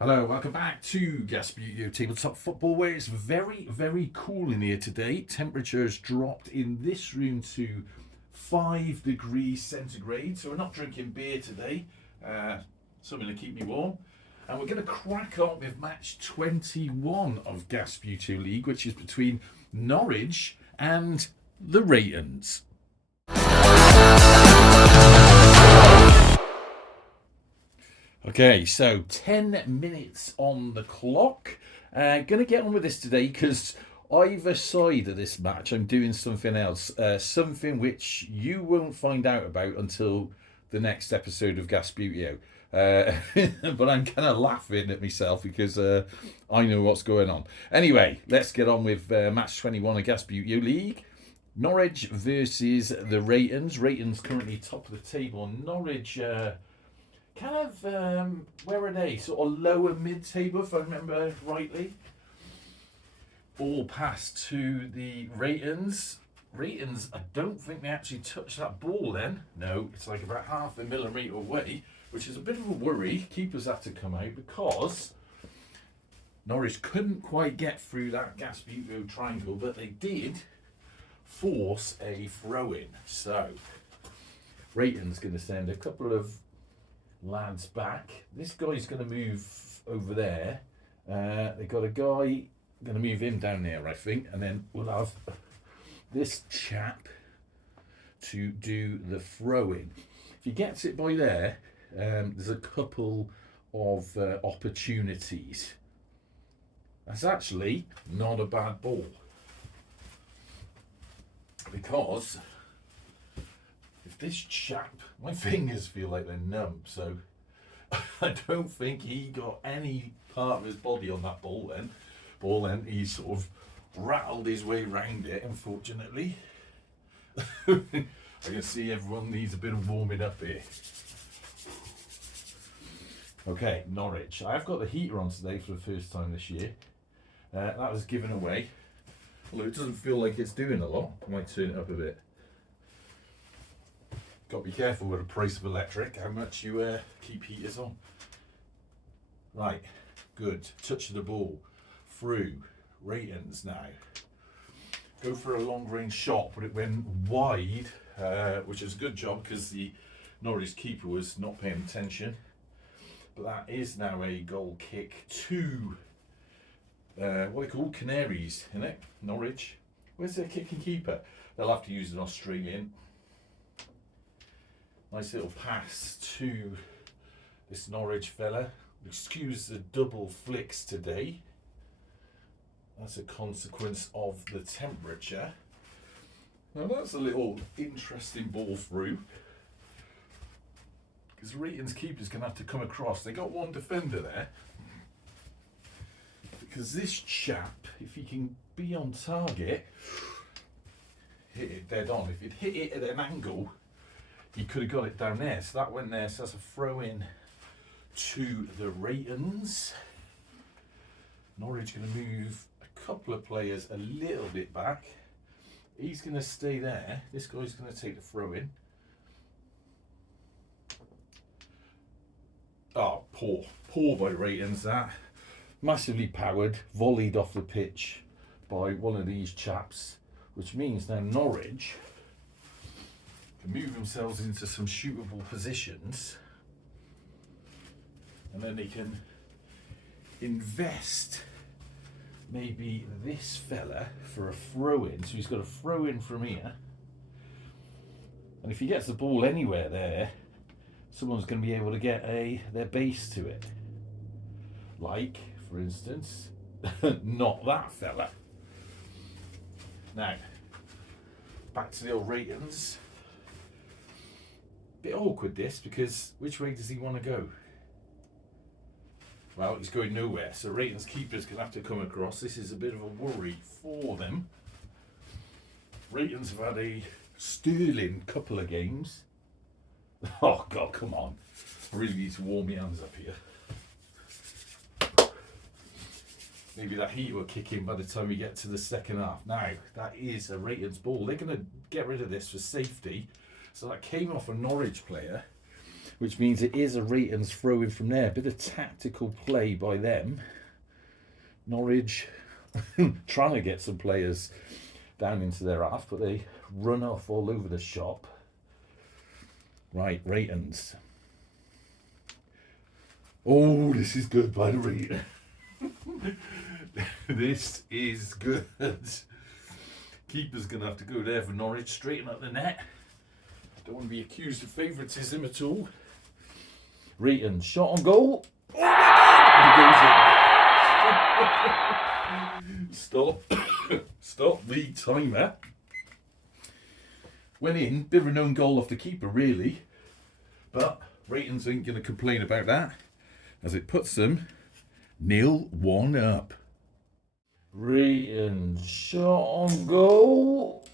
Hello, welcome back to Gasbbuteo Tabletop Football, where it's very, very cool in here today. Temperatures dropped in this room to 5 degrees centigrade, so we're not drinking beer today. Something to keep me warm. And we're going to crack on with match 21 of Gasbbuteo League, which is between Norwich and the Reytons. Okay, so 10 minutes on the clock. Gonna get on with this today because either side of this match I'm doing something else. Something which you won't find out about until the next episode of Gasbbuteo. But I'm kind of laughing at myself because I know what's going on. Anyway, let's get on with match 21 of Gasbbuteo League. Norwich versus the Reytons. Reytons currently top of the table. Norwich... where are they? Sort of lower mid-table, if I remember rightly. Ball passed to the Reytons. Reytons, I don't think they actually touched that ball then. No, it's like about half a millimetre away, which is a bit of a worry. Keepers had to come out because Norwich couldn't quite get through that Gasbbuteo triangle, but they did force a throw-in. So, Reytons going to send a couple of lads back. This guy's going to move over there. They've got a guy going to move him down there, I think, and then we'll have this chap to do the throw-in. If he gets it by there, there's a couple of opportunities. That's actually not a bad ball, because if this chap, my fingers feel like they're numb, so I don't think he got any part of his body on that ball then. He sort of rattled his way round it, unfortunately. I can see everyone needs a bit of warming up here. Okay, Norwich. I've got the heater on today for the first time this year. That was given away. Although it doesn't feel like it's doing a lot. I might turn it up a bit. Got to be careful with the price of electric, how much you keep heaters on. Right, good. Touch of the ball. Through. Reytons now. Go for a long range shot, but it went wide, which is a good job because the Norwich keeper was not paying attention. But that is now a goal kick to, what they call Canaries, isn't it? Norwich. Where's their kicking keeper? They'll have to use an Australian. Nice little pass to this Norwich fella. Excuse the double flicks today. That's a consequence of the temperature. Now that's a little interesting ball through, because Reytons keeper's going to have to come across. They got one defender there, because this chap, if he can be on target, hit it dead on. If he'd hit it at an angle, he could have got it down there. So that went there. So that's a throw in to the Reytons. Norwich going to move a couple of players a little bit back. He's going to stay there. This guy's going to take the throw in. Oh, poor by Reytons. That massively powered, volleyed off the pitch by one of these chaps, which means now Norwich move themselves into some shootable positions, and then they can invest maybe this fella for a throw-in. So he's got a throw-in from here, and if he gets the ball anywhere there, someone's going to be able to get their base to it. Like, for instance, not that fella. Now, back to the old Reytons. Bit awkward this, because which way does he want to go? Well, he's going nowhere, so Reytons keeper's going to have to come across. This is a bit of a worry for them. Reytons have had a sterling couple of games. Oh God, come on. I really need to warm my hands up here. Maybe that heat will kick in by the time we get to the second half. Now, that is a Reytons ball. They're going to get rid of this for safety. So that came off a Norwich player. which means it is a Reytons throw in from there. A bit of tactical play by them. Norwich trying to get some players down into their half, but they run off all over the shop. Right, Reytons. Oh, this is good by the Reytons. This is good. Keeper's going to have to go there for Norwich, straighten up the net. Don't want to be accused of favouritism at all. Reytons, shot on goal. And he goes in. Stop. Stop the timer. Went in, bit of an own goal off the keeper, really. But Reytons ain't going to complain about that, as it puts them 0-1 up. Reytons, shot on goal.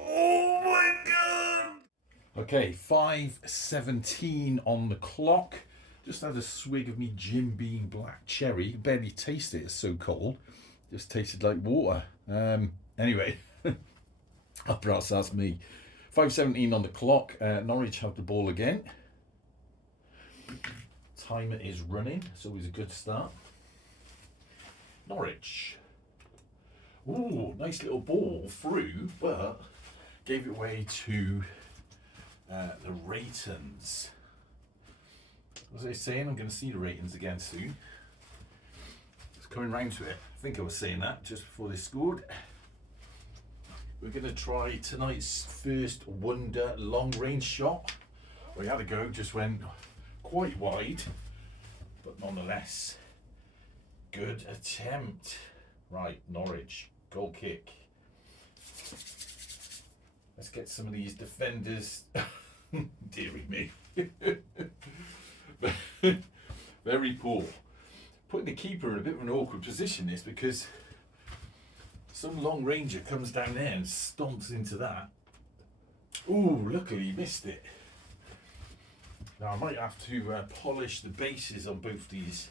Oh my God! Okay, 5:17 on the clock. Just had a swig of me Jim Beam Black Cherry. Barely tasted it, it's so cold. Just tasted like water. Anyway, perhaps that's me. 5:17 on the clock. Norwich have the ball again. Timer is running. It's always a good start. Norwich. Ooh, nice little ball through, but gave it away to the Reytons. What was I saying? I'm going to see the Reytons again soon. It's coming round to it. I think I was saying that just before they scored. We're going to try tonight's first wonder long range shot. We had a go, just went quite wide, but nonetheless, good attempt. Right, Norwich, goal kick. Let's get some of these defenders. Deary me. Very poor. Putting the keeper in a bit of an awkward position is because some long ranger comes down there and stomps into that. Ooh, luckily he missed it. Now I might have to polish the bases on both these.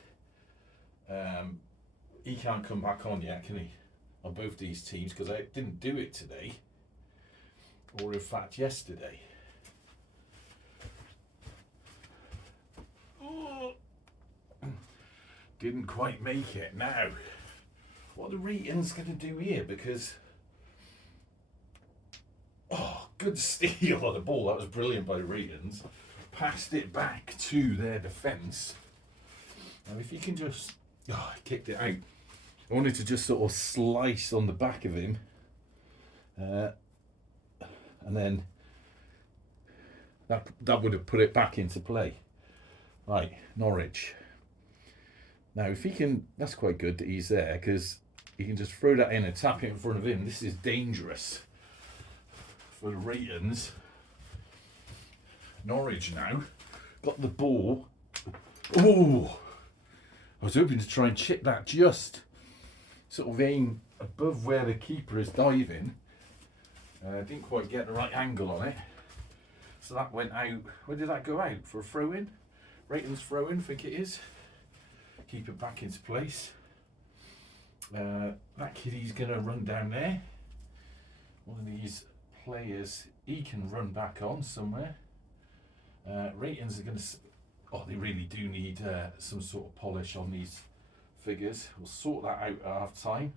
He can't come back on yet, can he? On both these teams, because I didn't do it today, or in fact yesterday. Oh. Didn't quite make it. Now, what are the Reytons going to do here? Because, oh, good steal on the ball. That was brilliant by the Reytons. Passed it back to their defence. Now, if you can just, oh, I kicked it out. I wanted to just sort of slice on the back of him, and then that would have put it back into play. Right, Norwich. Now, if he can, that's quite good that he's there, because he can just throw that in and tap it in front of him. This is dangerous for the Reytons. Norwich now got the ball. Oh, I was hoping to try and chip that just sort of aim above where the keeper is diving. Didn't quite get the right angle on it. So that went out. Where did that go out? For a throw in? Reytons throw in, I think it is. Keep it back into place. That kiddie's going to run down there. One of these players, he can run back on somewhere. Reytons are going to... Oh, they really do need some sort of polish on these figures. We'll sort that out at half time.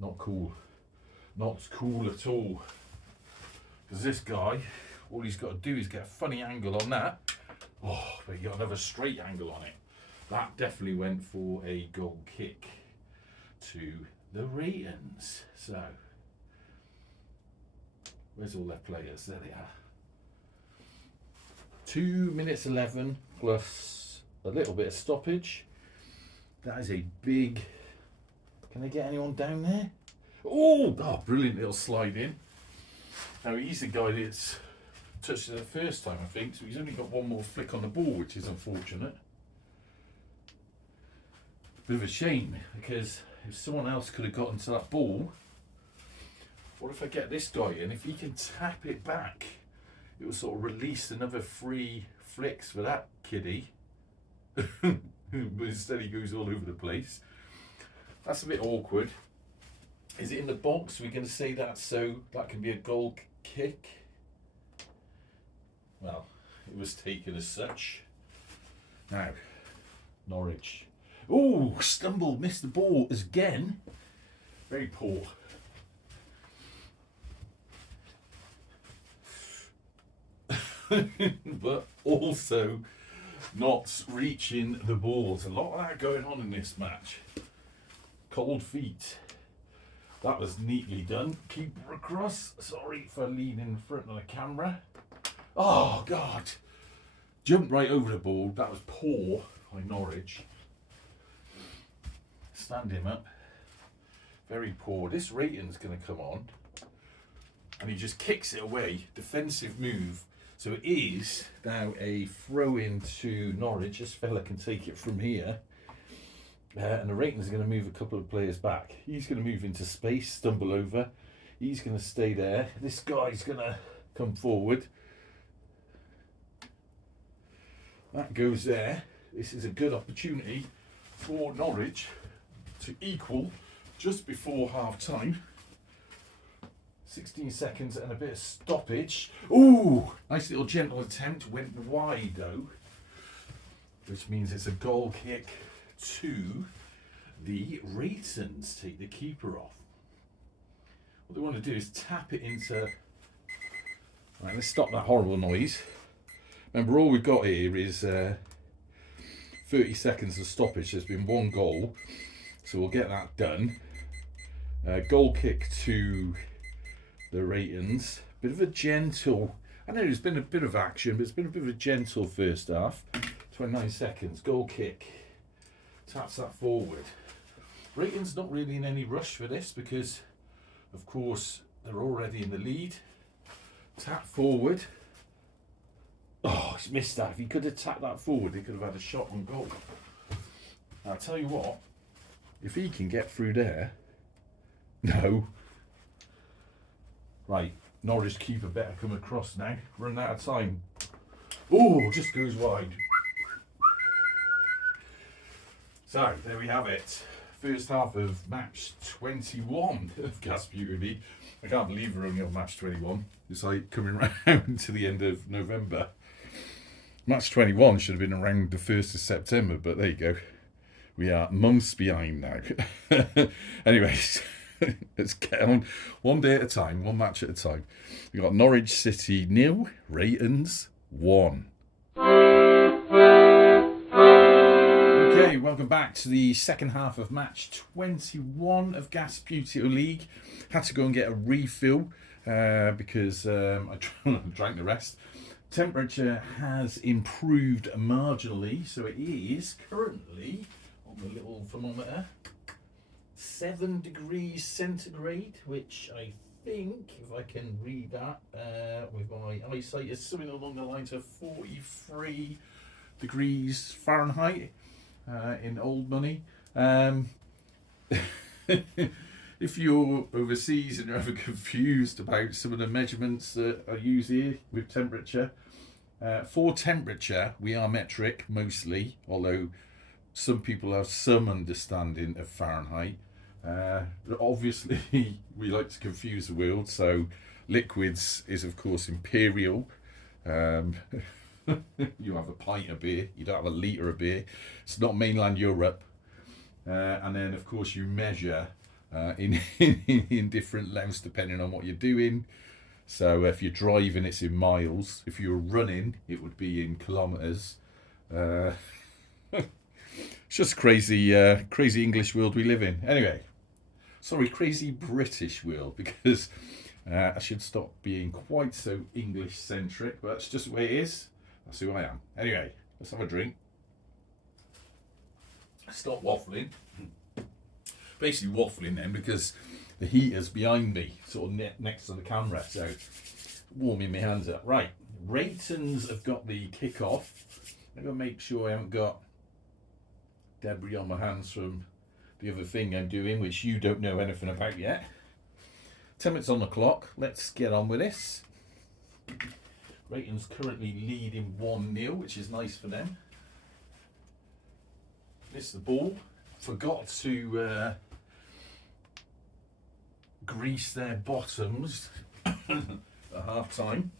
Not cool. Not cool at all. Because this guy, all he's got to do is get a funny angle on that. Oh, but he got another straight angle on it. That definitely went for a goal kick to the Reytons. So, where's all their players? There they are. 2 minutes 11 plus a little bit of stoppage. That is a big... Can they get anyone down there? Oh, brilliant little slide in. Now he's the guy that's touched it the first time, I think, so he's only got one more flick on the ball, which is unfortunate. Bit of a shame, because if someone else could have gotten to that ball, what if I get this guy in? If he can tap it back, it will sort of release another 3 flicks for that kiddie. But instead he goes all over the place. That's a bit awkward. Is it in the box? We're going to say that, so that can be a goal kick. Well, it was taken as such. Now, Norwich. Oh, stumbled, missed the ball again. Very poor. But also not reaching the balls. A lot of that going on in this match. Cold feet. That was neatly done. Keeper across. Sorry for leaning in front of the camera. Oh, God. Jumped right over the ball. That was poor by Norwich. Stand him up. Very poor. This Reytons going to come on. And he just kicks it away. Defensive move. So it is now a throw-in to Norwich. This fella can take it from here. And the Reytons are going to move a couple of players back. He's going to move into space, stumble over. He's going to stay there. This guy's going to come forward. That goes there. This is a good opportunity for Norwich to equal just before half-time. 16 seconds and a bit of stoppage. Ooh, nice little gentle attempt. Went wide though, which means it's a goal kick to the Reytons. Take the keeper off. What they want to do is tap it into... Right, let's stop that horrible noise. Remember, all we've got here is 30 seconds of stoppage. There's been one goal, so we'll get that done. Goal kick to the Reytons. Bit of a gentle... I know there's been a bit of action, but it's been a bit of a gentle first half. 29 seconds. Goal kick. Taps that forward. Reytons not really in any rush for this because, of course, they're already in the lead. Tap forward. Oh, he's missed that. If he could have tapped that forward, he could have had a shot on goal. I'll tell you what, if he can get through there... No. Right, Norwich keeper better come across now. Run out of time. Oh, just goes wide. So, there we have it. First half of match 21 of Gasbbuteo League. I can't believe we're only on match 21. It's like coming round to the end of November. Match 21 should have been around the 1st of September, but there you go. We are months behind now. Anyways, let's get on one day at a time, one match at a time. We've got Norwich City 0, Reytons 1. Okay, welcome back to the second half of match 21 of Gasbbuteo League. Had to go and get a refill because I drank the rest. Temperature has improved marginally, so it is currently on the little thermometer 7 degrees centigrade, which I think, if I can read that with my eyesight, is something along the lines of 43 degrees Fahrenheit in old money. If you're overseas and you're ever confused about some of the measurements that I use here with temperature, for temperature we are metric mostly, although some people have some understanding of Fahrenheit. Obviously we like to confuse the world, so liquids is of course imperial. You have a pint of beer, you don't have a litre of beer. It's not mainland Europe. And then of course you measure in different lengths depending on what you're doing. So if you're driving, it's in miles. If you're running, it would be in kilometres. It's just crazy English world we live in. Anyway, sorry, crazy British world, because I should stop being quite so English centric, but that's just the way it is. That's who I am. Anyway, let's have a drink. Stop waffling. Basically waffling then because the heater's behind me, sort of next to the camera, so warming my hands up. Right, Reytons have got the kick-off. I'm going to make sure I haven't got debris on my hands from the other thing I'm doing, which you don't know anything about yet. 10 minutes on the clock. Let's get on with this. Reytons currently leading 1-0, which is nice for them. Missed the ball. Forgot to grease their bottoms at half time.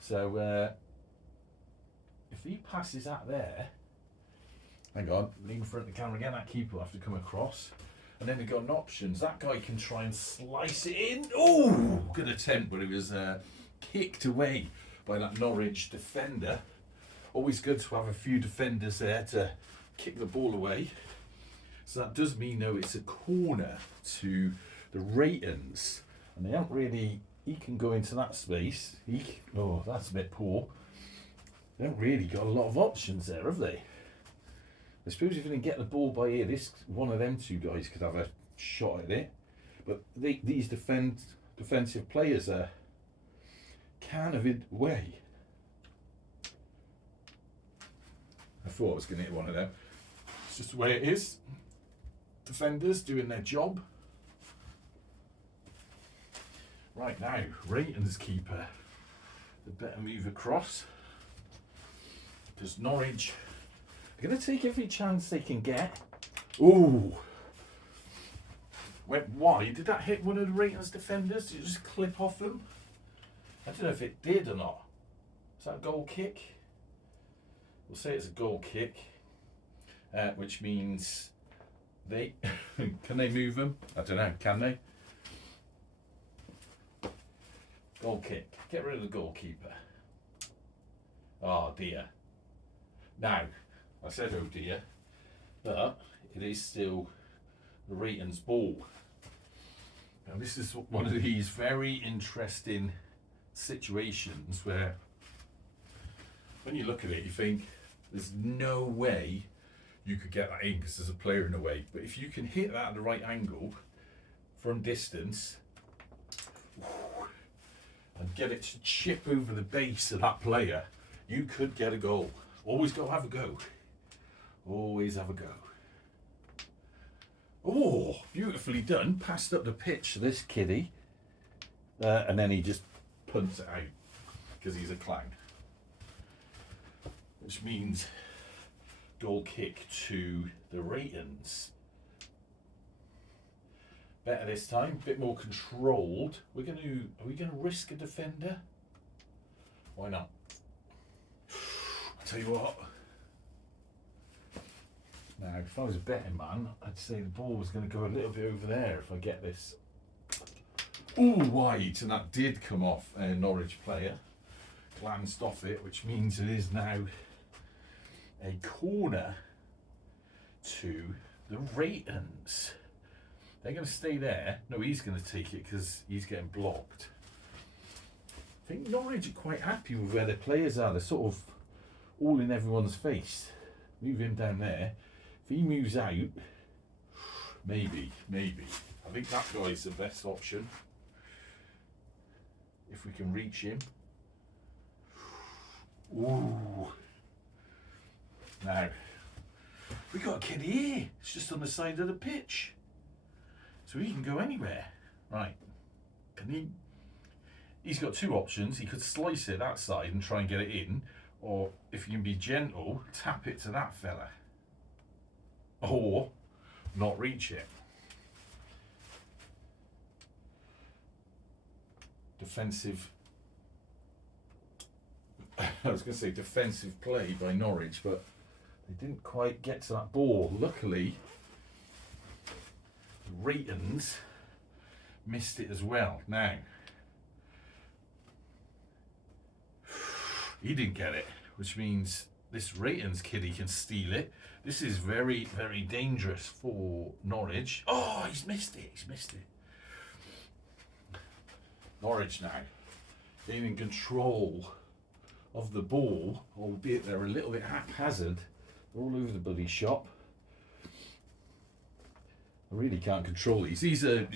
So if he passes that there, hang on, lean in front of the camera again, that keeper will have to come across. And then they've got an options. That guy can try and slice it in. Oh, good attempt, but it was kicked away by that Norwich defender. Always good to have a few defenders there to kick the ball away. So that does mean, though, it's a corner to the Reytons. And they don't really, he can go into that space. Oh, that's a bit poor. They haven't really got a lot of options there, have they? I suppose if they can get the ball by here, one of them two guys could have a shot at it. But these defensive players are kind of in the way. I thought I was going to hit one of them. It's just the way it is. Defenders doing their job. Right now, Reytons keeper, the better move across. Because Norwich are going to take every chance they can get. Ooh! Went wide. Did that hit one of the Reytons defenders? Did it just clip off them? I don't know if it did or not. Is that a goal kick? We'll say it's a goal kick, which means they can they move them? I don't know. Can they? Goal kick. Get rid of the goalkeeper. Oh dear. Now, I said oh dear, but it is still the Reytons' ball. Now this is one of these very interesting situations where when you look at it you think there's no way you could get that in because there's a player in the way, but if you can hit that at the right angle from distance and get it to chip over the base of that player, you could get a goal. Always got to have a go. Always have a go. Oh, beautifully done. Passed up the pitch to this kiddie. And then he just punts it out because he's a clown. Which means goal kick to the Reytons. Better this time, a bit more controlled. Are we going to risk a defender? Why not? I'll tell you what. Now, if I was a betting man, I'd say the ball was going to go a little bit over there if I get this. Ooh, wide, and that did come off a Norwich player. Glanced off it, which means it is now a corner to the Reytons. They're going to stay there. No, he's going to take it because he's getting blocked. I think Norwich are quite happy with where the players are. They're sort of all in everyone's face. Move him down there. If he moves out, maybe. I think that guy's the best option. If we can reach him. Ooh. Now, we got a kid here. It's just on the side of the pitch. So he can go anywhere. Right. He's got two options. He could slice it that side and try and get it in. Or, if you can be gentle, tap it to that fella. Or, not reach it. Defensive. I was going to say defensive play by Norwich, but they didn't quite get to that ball. Luckily, the Reytons missed it as well. Now, he didn't get it, which means this Reytons kiddie can steal it. This is very, very dangerous for Norwich. Oh, he's missed it. Norwich now gaining control of the ball, albeit they're a little bit haphazard. They're all over the bloody shop. I really can't control these. These are,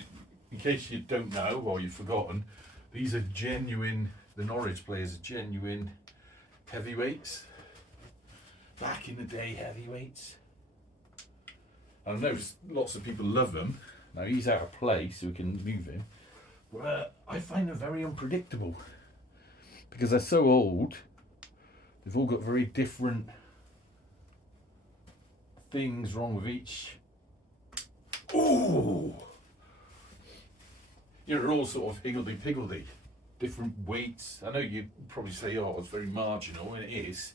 in case you don't know or you've forgotten, these are genuine, the Norwich players are genuine heavyweights. Back in the day, heavyweights. I know lots of people love them. Now he's out of play, so we can move him. But I find them very unpredictable. Because they're so old, they've all got very different things wrong with each. Ooh! You know, they're all sort of higgledy-piggledy, different weights. I know you'd probably say, oh, it's very marginal, and it is,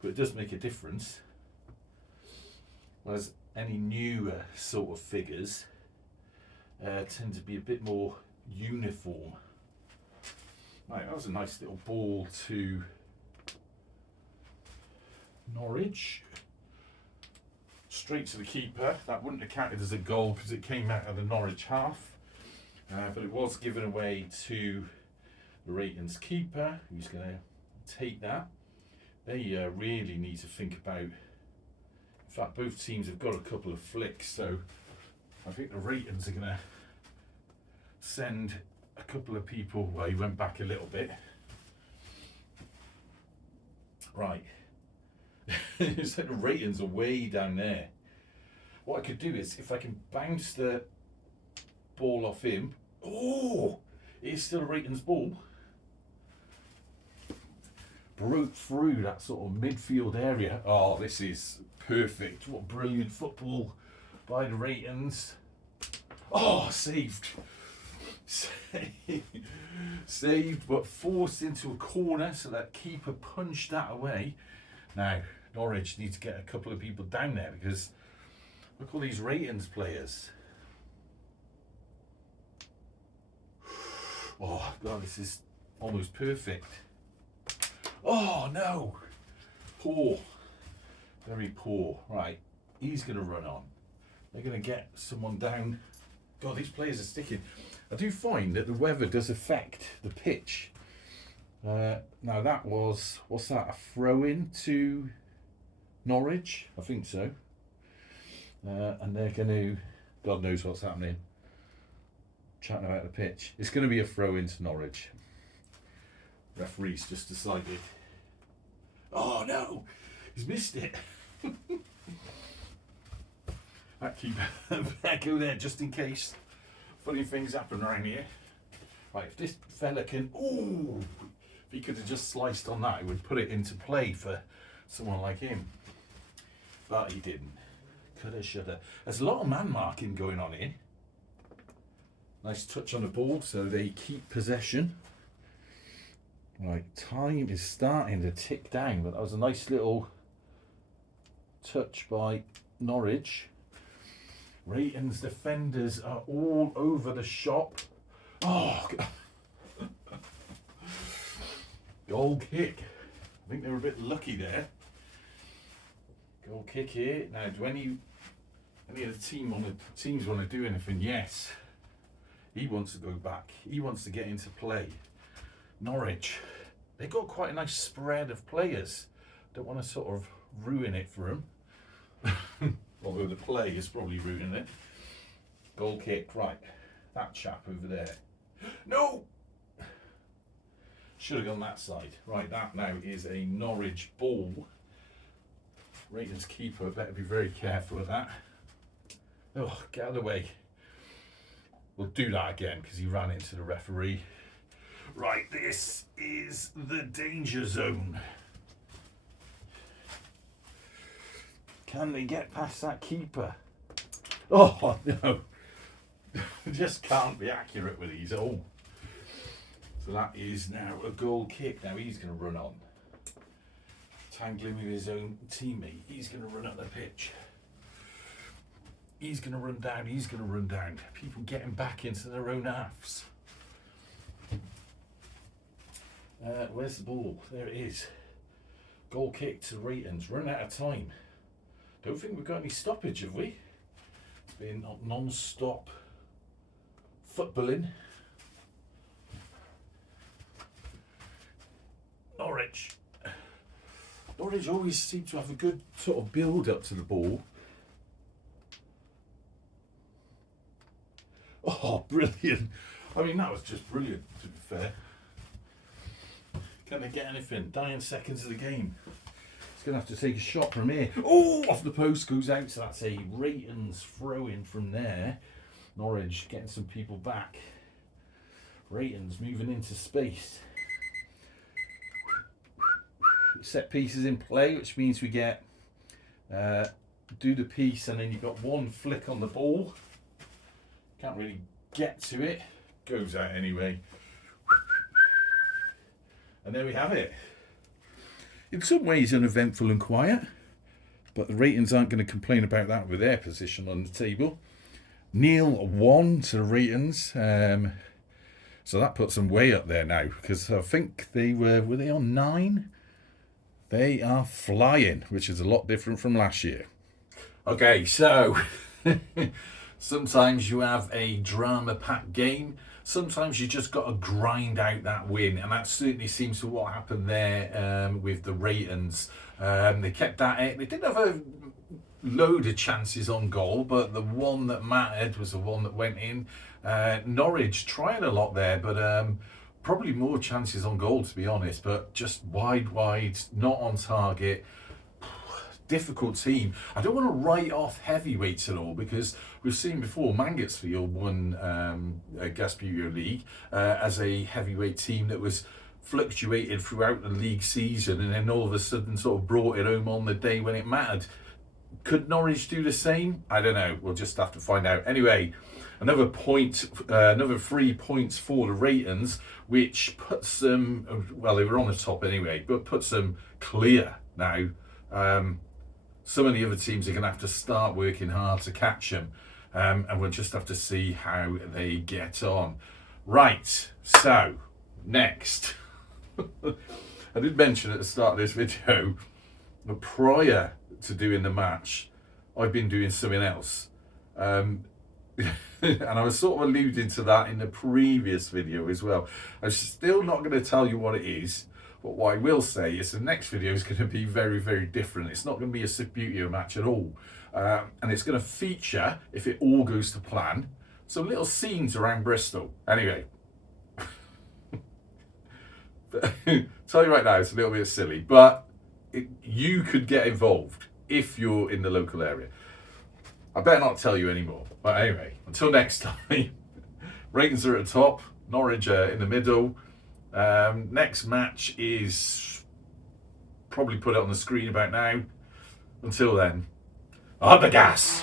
but it does make a difference. Whereas any newer sort of figures tend to be a bit more uniform. Right, that was a nice little ball to Norwich. Straight to the keeper. That wouldn't have counted as a goal because it came out of the Norwich half. But it was given away to the Reytons keeper, who's going to take that. They really need to think about... In fact, both teams have got a couple of flicks, so I think the Reytons are going to send a couple of people... Well, he went back a little bit. Right. It's like the Reytons are way down there. What I could do is, if I can bounce the ball off him... Oh! It is still a Reytons ball. Broke through that sort of midfield area. Oh, this is perfect. What brilliant football by the Reytons. Oh, saved. Saved, but forced into a corner, so that keeper punched that away. Now, Norwich need to get a couple of people down there, because look at all these Reytons players. Oh, God, this is almost perfect. Oh, no. Poor. Very poor. Right, he's going to run on. They're going to get someone down. God, these players are sticking. I do find that the weather does affect the pitch. Now that was, what's that, a throw-in to Norwich? I think so. And they're going to, God knows what's happening. Chatting about the pitch. It's going to be a throw-in to Norwich. Referee's just decided. Oh no, he's missed it. That keeper, better go there just in case funny things happen around here. Right, if this fella can, ooh, if he could have just sliced on that, it would put it into play for someone like him. But he didn't. Coulda, shoulda. There's a lot of man marking going on here. Nice touch on the ball, so they keep possession. Right, time is starting to tick down, but that was a nice little touch by Norwich. Reytons defenders are all over the shop. Oh, goal kick. I think they were a bit lucky there. Goal kick here. Now, do any of the teams want to do anything? Yes. He wants to go back. He wants to get into play. Norwich, they've got quite a nice spread of players. Don't want to sort of ruin it for them. Although the play is probably ruining it. Goal kick, right. That chap over there. No! Should have gone that side. Right, that now is a Norwich ball. Reytons keeper better be very careful of that. Oh, get out of the way. We'll do that again because he ran into the referee. Right, this is the danger zone. Can they get past that keeper? Oh, no. Just can't be accurate with these. Oh. So that is now a goal kick. Now he's going to run on. Tangling with his own teammate. He's going to run up the pitch. He's going to run down. He's going to run down. People getting back into their own halves. Where's the ball? There it is. Goal kick to Reytons. Run out of time. Don't think we've got any stoppage, have we? It's been non-stop footballing. Norwich always seem to have a good sort of build up to the ball. Oh, brilliant. I mean, that was just brilliant, to be fair. Can they get anything? Dying seconds of the game. He's going to have to take a shot from here. Oh, off the post, goes out. So that's a Reytons throw in from there. Norwich getting some people back. Reytons moving into space. Set pieces in play, which means we get do the piece and then you've got one flick on the ball. Can't really get to it. goes out anyway. And there we have it. In some ways uneventful and quiet, but the Reytons aren't going to complain about that with their position on the table. 0-1 to the Reytons. So that puts them way up there now, because I think were they on 9? They are flying, which is a lot different from last year. Okay, so sometimes you have a drama-packed game. Sometimes you just got to grind out that win, and that certainly seems to what happened there with the Reytons. They kept at it. They didn't have a load of chances on goal, but the one that mattered was the one that went in. Norwich trying a lot there, but probably more chances on goal, to be honest, but just wide, not on target. Difficult team. I don't want to write off heavyweights at all, because we've seen before Mangotsfield won Gasbbuteo League as a heavyweight team that was fluctuated throughout the league season, and then all of a sudden sort of brought it home on the day when it mattered. Could Norwich do the same? I don't know. We'll just have to find out. Anyway, another 3 points for the Reytons, which puts them, well, they were on the top anyway, but puts them clear now. Some of the other teams are going to have to start working hard to catch them, and we'll just have to see how they get on. Right, so next, I did mention at the start of this video that prior to doing the match, I've been doing something else, and I was sort of alluding to that in the previous video as well. I'm still not going to tell you what it is. But what I will say is the next video is going to be very, very different. It's not going to be a Gasbbuteo match at all. And it's going to feature, if it all goes to plan, some little scenes around Bristol. Anyway, tell you right now, it's a little bit silly, but you could get involved if you're in the local area. I better not tell you anymore. But anyway, until next time, Reytons are at the top, Norwich in the middle. Next match is probably put it on the screen about now. Until then, on the gas!